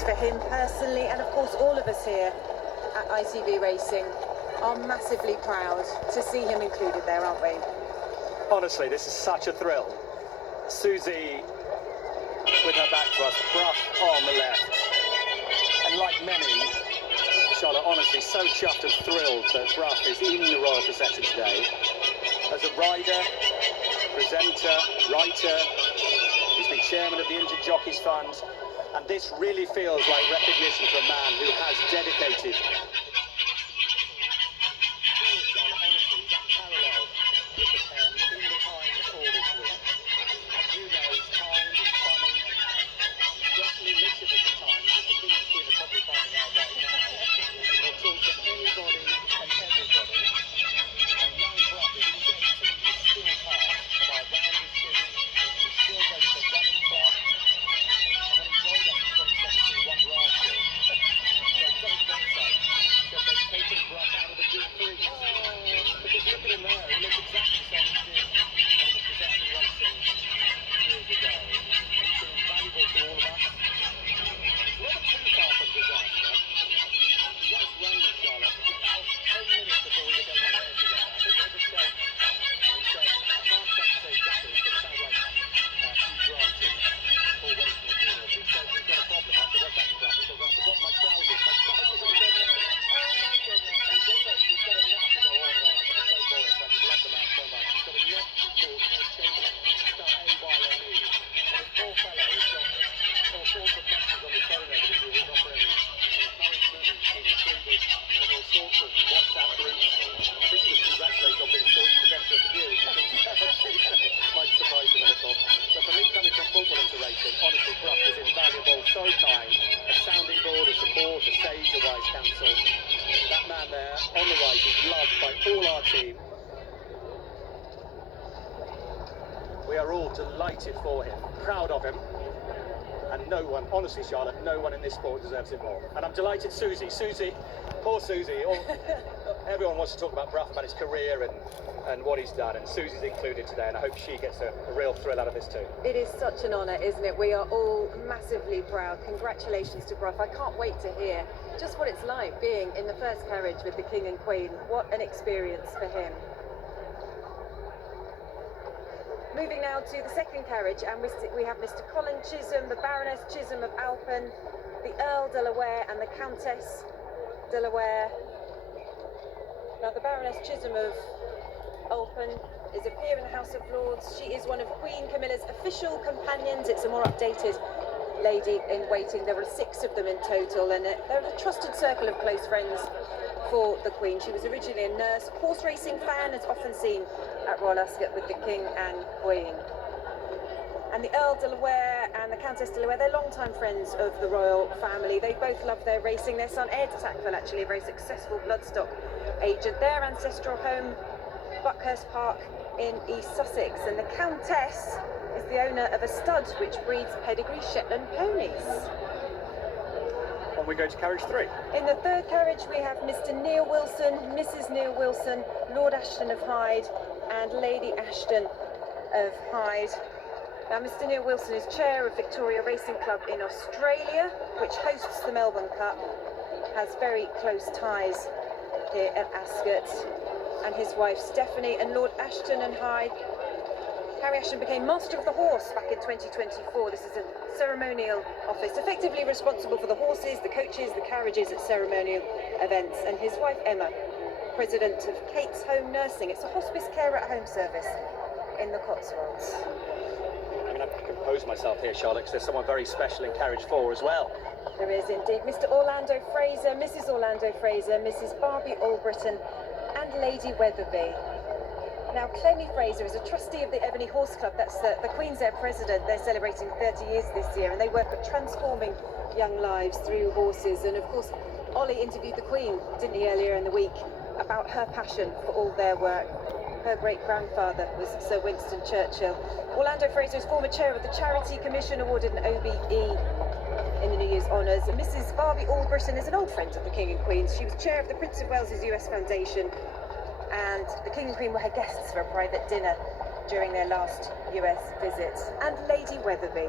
For him personally, and of course all of us here at ITV Racing are massively proud to see him included there, aren't we? Honestly, this is such a thrill. Susie with her back to us, Brough on the left. And like many, Charlotte, honestly, so chuffed and thrilled that Brough is in the Royal procession today. As a rider, presenter, writer, he's been chairman of the Injured Jockeys Fund, and this really feels like recognition for a man who has dedicated. We are all delighted for him, proud of him, and no one, honestly Charlotte, no one in this sport deserves it more. And I'm delighted Susie, poor Susie, everyone wants to talk about Brough, about his career and what he's done, and Susie's included today, and I hope she gets a real thrill out of this too. It is such an honour, isn't it? We are all massively proud. Congratulations to Brough. I can't wait to hear just what it's like being in the first carriage with the King and Queen. What an experience for him. Moving now to the second carriage, and we have Mr. Colin Chisholm, the Baroness Chisholm of Alpen, the Earl de la Ware and the Countess de la Ware. Now, the Baroness Chisholm of Alpen is a peer in the House of Lords. She is one of Queen Camilla's official companions. It's a more updated lady in waiting. There are 6 of them in total, and they're a trusted circle of close friends for the Queen. She was originally a nurse, horse racing fan, is often seen at Royal Ascot with the King and Queen. And the Earl de la Ware and the Countess de la Ware, they're longtime friends of the royal family. They both love their racing. Their son Ed Sackville, actually a very successful bloodstock agent. Their ancestral home, Buckhurst Park in East Sussex. And the Countess is the owner of a stud which breeds pedigree Shetland ponies. And we go to carriage 3. In the third carriage we have Mr. Neil Wilson, Mrs. Neil Wilson, Lord Ashton of Hyde and Lady Ashton of Hyde. Now, Mr. Neil Wilson is chair of Victoria Racing Club in Australia, which hosts the Melbourne Cup, has very close ties here at Ascot, and his wife Stephanie. And Lord Ashton and Hyde, Harry Ashton became Master of the Horse back in 2024. This is a ceremonial office, effectively responsible for the horses, the coaches, the carriages at ceremonial events. And his wife Emma, President of Kate's Home Nursing. It's a hospice care at home service in the Cotswolds. I'm going to compose myself here, Charlotte, because there's someone very special in carriage 4 as well. There is indeed. Mr. Orlando Fraser, Mrs. Orlando Fraser, Mrs. Barbie Albritton and Lady Weatherby. Now, Clemmy Fraser is a trustee of the Ebony Horse Club. That's the Queen's Air president. They're celebrating 30 years this year, and they work at transforming young lives through horses. And of course, Ollie interviewed the Queen, didn't he, earlier in the week, about her passion for all their work. Her great-grandfather was Sir Winston Churchill. Orlando Fraser is former chair of the Charity Commission, awarded an OBE in the New Year's honours. And Mrs. Barbie Albritton is an old friend of the King and Queen. She was chair of the Prince of Wales's US Foundation, and the King and Queen were her guests for a private dinner during their last US visit. And Lady Weatherby.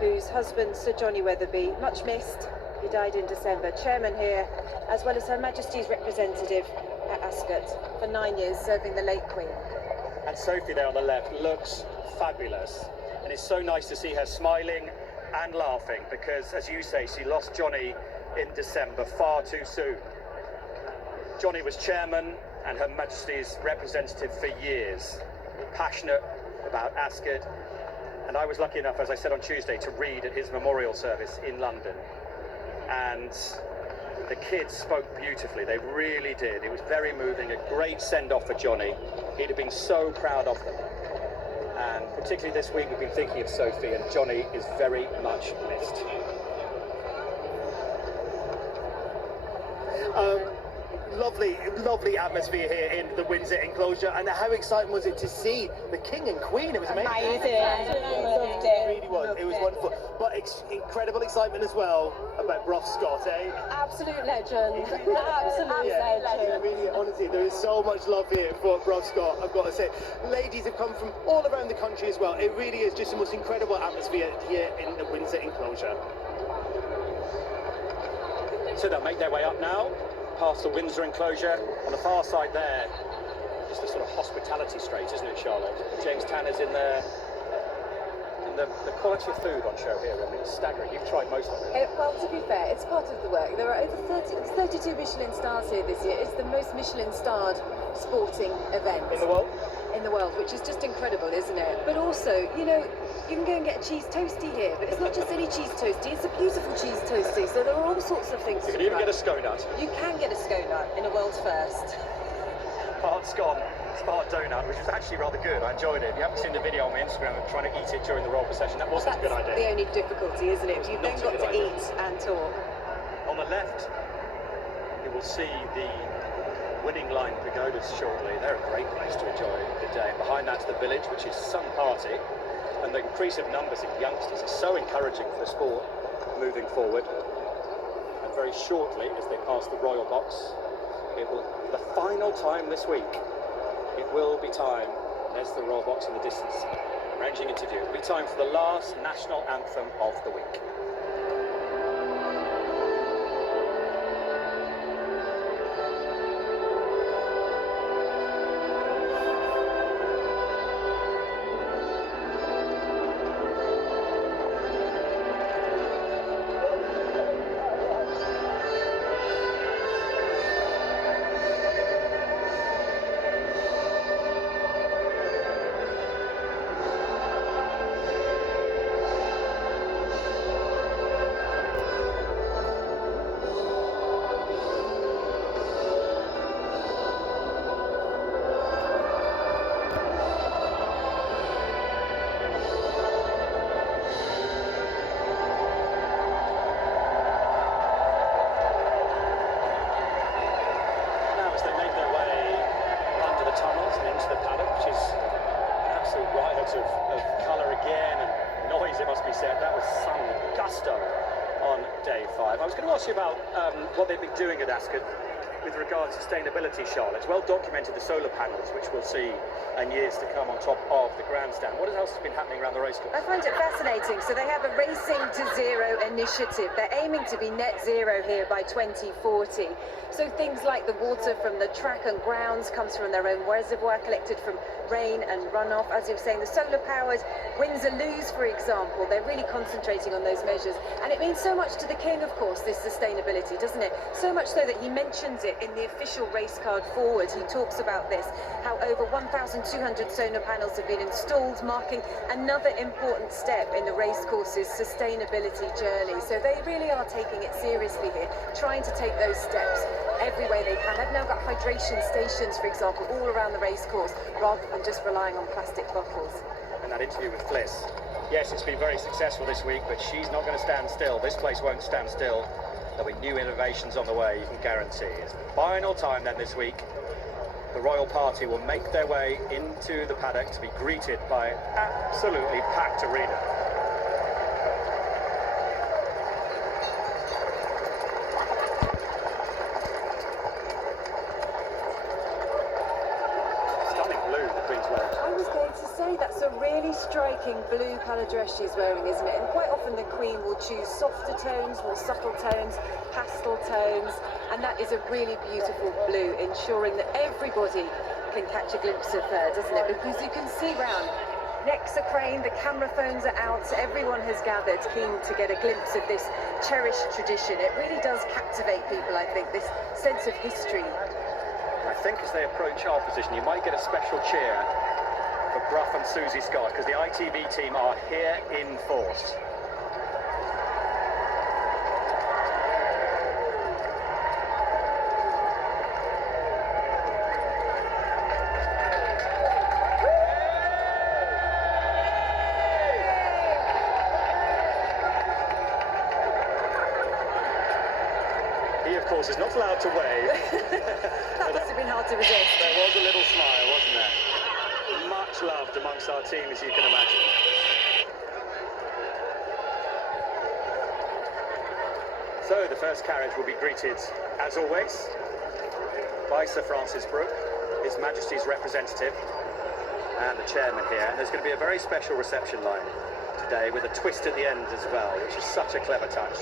whose husband, Sir Johnny Weatherby, much missed, he died in December, chairman here, as well as Her Majesty's representative at Ascot for 9 years, serving the late Queen. And Sophie there on the left looks fabulous. And it's so nice to see her smiling and laughing because, as you say, she lost Johnny in December far too soon. Johnny was chairman and Her Majesty's representative for years, passionate about Ascot. And I was lucky enough, as I said on Tuesday, to read at his memorial service in London. And the kids spoke beautifully, they really did. It was very moving, a great send-off for Johnny. He'd have been so proud of them. And particularly this week, we've been thinking of Sophie, and Johnny is very much missed. Lovely atmosphere here in the Windsor enclosure. And how exciting was it to see the King and Queen? It was amazing. Loved it. It really was. It was wonderful. But incredible excitement as well about Brough Scott, eh? Absolute legend. Absolute legend. Really, honestly, there is so much love here for Brough Scott, I've got to say. Ladies have come from all around the country as well. It really is just the most incredible atmosphere here in the Windsor enclosure. So they'll make their way up now, past the Windsor enclosure. On the far side there is the sort of hospitality straight, isn't it, Charlotte? James Tanner's in there. And the quality of food on show here, I mean, it's staggering. You've tried most of it. Well, to be fair, it's part of the work. There are over 32 Michelin stars here this year. It's the most Michelin-starred sporting event In the world? in the world, which is just incredible, isn't it? But also, you know, you can go and get a cheese toasty here, but it's not just any cheese toasty, it's a beautiful cheese toasty, so there are all sorts of things You to can even try. get a scone nut. You can get a scone-nut in a world's first. Part scone, part donut, which was actually rather good. I enjoyed it. If you haven't seen the video on my Instagram of trying to eat it during the Royal procession, that wasn't a good That's the idea. only difficulty, isn't it? You've then Not a got good to idea. eat and talk. On the left, you will see the winning line pagodas shortly. They're a great place to enjoy the day. And behind that's the village, which is some party. And the increase of numbers of youngsters is so encouraging for the sport moving forward. And very shortly, as they pass the Royal Box, it will, the final time this week, it will be time. There's the Royal Box in the distance, ranging into view. It will be time for the last national anthem of the week. I was going to ask you about what they've been doing at Ascot with regard to sustainability, Charlotte. It's well documented, the solar panels, which we'll see in years to come on top of the grandstand. What else has been happening around the racecourse? I find it fascinating. So they have a Racing to Zero initiative. They're aiming to be net zero here by 2040. So things like the water from the track and grounds comes from their own reservoir, collected from rain and runoff. As you were saying, the solar-powered Windsor Loos, for example, they're really concentrating on those measures. And it means so much to the King, of course, this sustainability, doesn't it? So much so that he mentions it in the official race card forward. He talks about this, how over 1,200 solar panels have been installed, marking another important step in the racecourse's sustainability journey. So they really are taking it seriously here, trying to take those steps every way they can. They've now got hydration stations, for example, all around the racecourse, rather than just relying on plastic bottles. And that interview with Fliss. Yes, it's been very successful this week, but she's not going to stand still. This place won't stand still. There'll be new innovations on the way, you can guarantee. It's the final time then this week. The royal party will make their way into the paddock to be greeted by an absolutely packed arena. I was going to say that's a really striking blue colour dress she's wearing, isn't it? And quite often the Queen will choose softer tones, more subtle tones, pastel tones, and that is a really beautiful blue, ensuring that everybody can catch a glimpse of her, doesn't it? Because you can see round, necks are craned, the camera phones are out, so everyone has gathered keen to get a glimpse of this cherished tradition. It really does captivate people, I think, this sense of history. I think as they approach our position, you might get a special cheer for Brough and Susie Scott, because the ITV team are here in force. He, of course, is not allowed to wave. That must have been hard to resist. There was a little smile, wasn't there? Much loved amongst our team, as you can imagine. So the first carriage will be greeted, as always, by Sir Francis Brooke, His Majesty's representative, and the chairman here. And there's going to be a very special reception line today with a twist at the end as well, which is such a clever touch.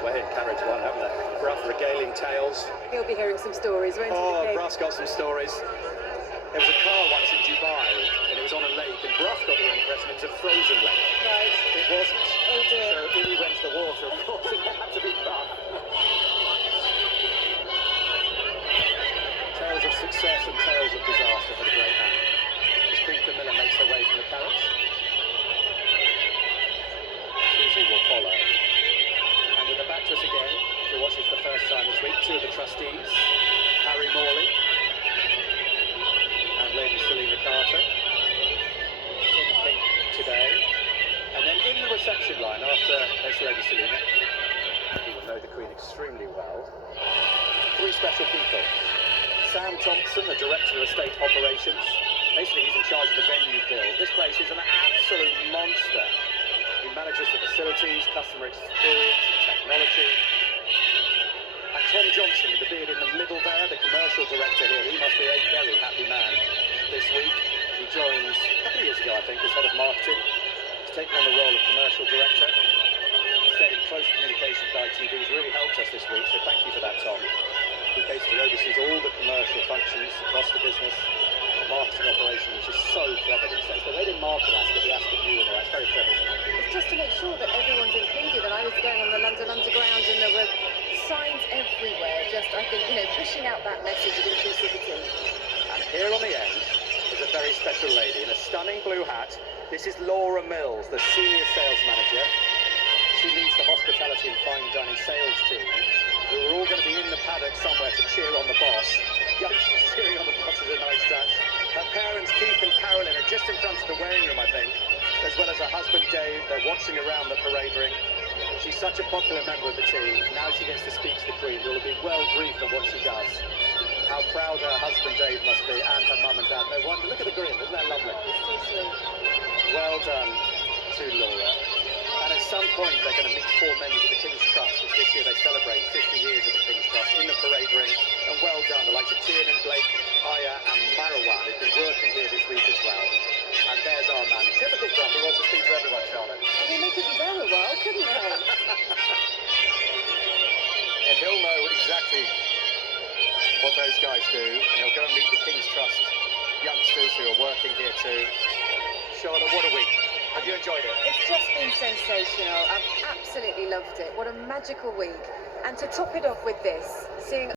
Away in carriage one, haven't they? Brough regaling tales. He'll be hearing some stories, won't he? Oh, Brough's got some stories. There was a car once in Dubai, and it was on a lake, and Brough got the impression it was a frozen lake. Right. It wasn't. Oh dear. So in he went to the water, of course, it had to be Brough. Tales of success and tales of disaster for the great man. As Queen Camilla makes her way from the carriage, Susie will follow. With the back to us again, if you're watching for the first time this week, two of the trustees, Harry Morley and Lady Selina Carter, in pink today. And then in the reception line, after there's Lady Selina, who will know the Queen extremely well, three special people. Sam Thompson, the Director of Estate Operations. Basically, he's in charge of the venue build. This place is an absolute monster. He manages the facilities, customer experience, and technology. And Tom Johnson, with the beard in the middle there, the commercial director here, he must be a very happy man this week. He joined a couple of years ago, I think, as head of marketing. He's taken on the role of commercial director. Stayed in close communication with ITV. He's really helped us this week, so thank you for that, Tom. He basically oversees all the commercial functions across the business. Marketing operation, which is so clever these days. The way they market Ascot, the Ascot Royal, that's very clever. It's just to make sure that everyone's included. And I was going on the London Underground and there were signs everywhere, just, I think, pushing out that message of inclusivity. And here on the end is a very special lady in a stunning blue hat. This is Laura Mills, the senior sales manager. She leads the hospitality and fine dining sales team, who are all going to be in the paddock somewhere to cheer on the boss. Youngsters cheering on the boss is a nice touch. Her parents, Keith and Carolyn, are just in front of the wearing room, I think, as well as her husband, Dave. They're watching around the parade ring. She's such a popular member of the team. Now she gets to speak to the Queen, who will be well briefed on what she does. How proud her husband, Dave, must be, and her mum and dad. No wonder. Look at the grin. Isn't that lovely? It's so sweet. Well done to Laura. And at some point, they're going to meet four members of the King's Trust, as this year they celebrate 50 years of the King's Trust in the parade ring. And well done, the likes of Tiernan, Blake, Aya and Marwan, who've been working here this week as well. And there's our man, typical Brough, who wants to speak to everyone, Charlotte. I mean, they could be there a while, couldn't they? And he'll know exactly what those guys do, and he'll go and meet the King's Trust youngsters who are working here too. Charlotte, what a week. Have you enjoyed it? It's just been sensational. I've absolutely loved it. What a magical week. And to top it off with this, seeing